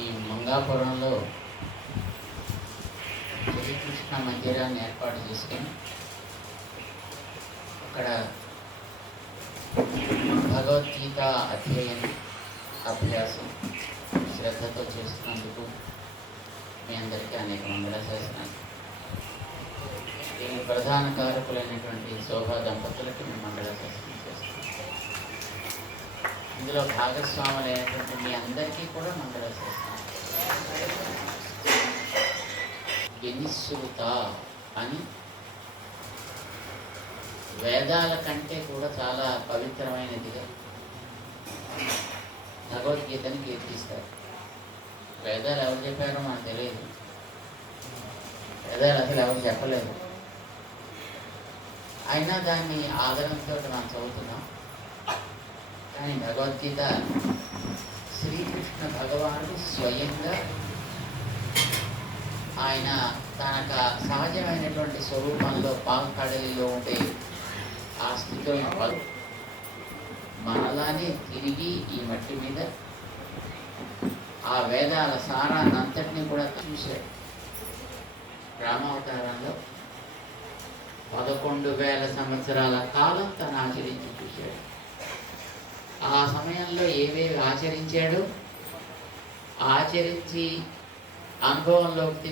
ఈ మంగాపురంలో శ్రీకృష్ణ మందిరాన్ని ఏర్పాటు చేసుకొని అక్కడ భగవద్గీత అధ్యయనం అభ్యాసం శ్రద్ధతో చేస్తున్నందుకు మీ అందరికీ అనేక మంగళాశాసనాలు. దీని ప్రధాన కారకులైనటువంటి శోభా దంపతులకి మేము మంగళాశాసనం చేస్తున్నాం. ఇందులో భాగస్వాములైనటువంటి మీ అందరికీ కూడా మంగళాశాసనం. వినిశ్రుత అని వేదాల కంటే కూడా చాలా పవిత్రమైనదిగా భగవద్గీతని కీర్తిస్తారు. వేదాలు ఎవరు చెప్పారో మనకు తెలియదు, వేదాలు అసలు ఎవరు చెప్పలేదు. అయినా దాన్ని ఆదరంతో మనం చదువుతున్నాం. కానీ భగవద్గీత శ్రీకృష్ణ భగవానుడు స్వయంగా ఆయన తనకు సహజమైనటువంటి స్వరూపంలో పాల్కడలిలో ఉండే ఆ స్థితిలో మనలానే తిరిగి ఈ మట్టి మీద ఆ వేదాల సారాన్నంతటినీ కూడా చూశాడు. రామావతారంలో 11,000 సంవత్సరాల కాలం తను ఆచరించి చూశాడు. ఆ సమయంలో ఏవేవి ఆచరించాడు, ఆచరించి అనుభవంలోకి